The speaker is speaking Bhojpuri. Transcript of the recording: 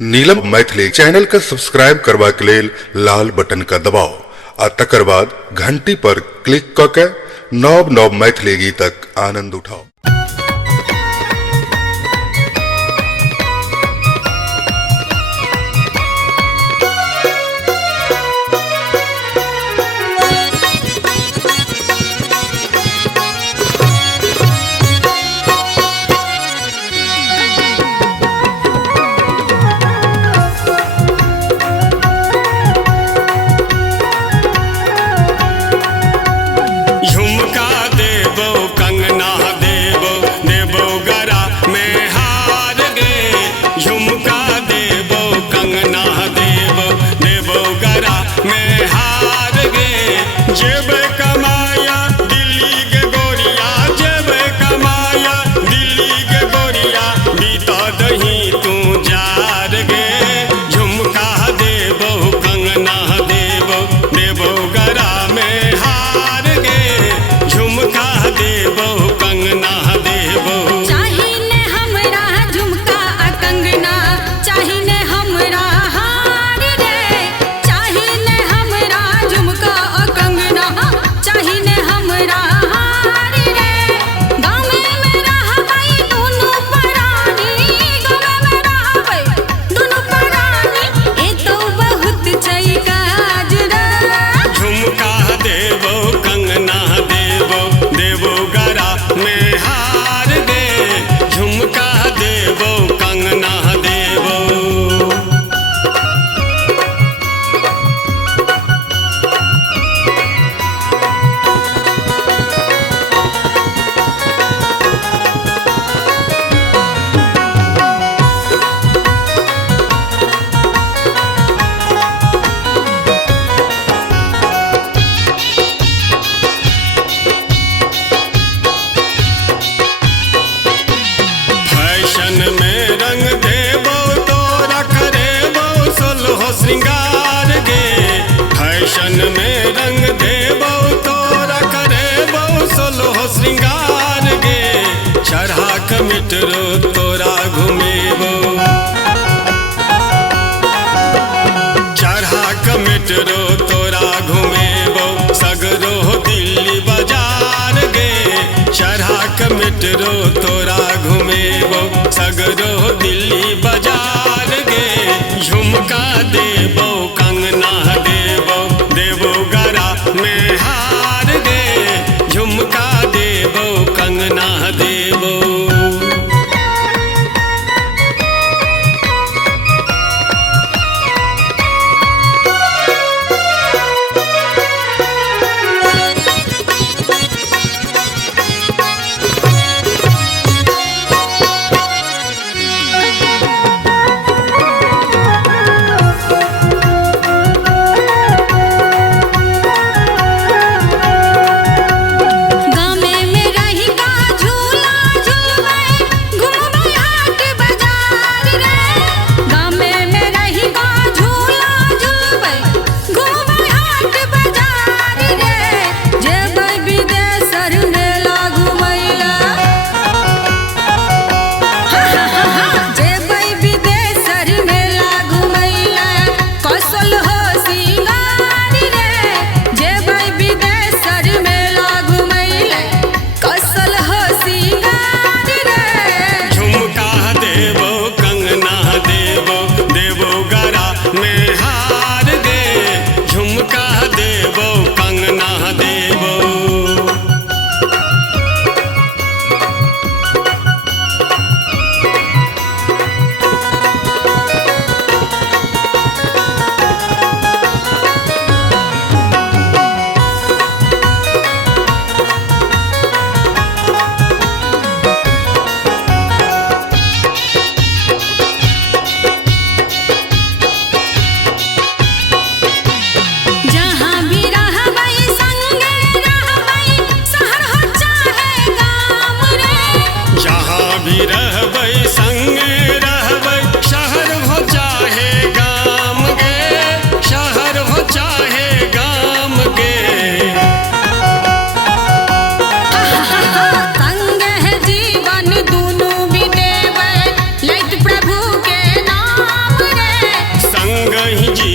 नीलम मैथिली चैनल का सब्सक्राइब करबा के लेल लाल बटन का दबाओ आ तकर बाद घंटी पर क्लिक क के नव नव मैथिली गीतक आनंद उठाओ। फैशन में रंग देबो तोरा करेबो सोलहो श्रृंगार गे, चढ़ा के मिटरो तोरा घुमेबो, चढ़ा के मिटरो तोरा घुमेबो सगरो दिल्ली बाजार गे, चढ़ा के मिटरो तोरा घुमेबो सगरो दिल्ली बाजार गे, झुमका देबो कंगना देबो देबो गरा में हार गे, झुमका देबो कंगना देबो। कहीं जी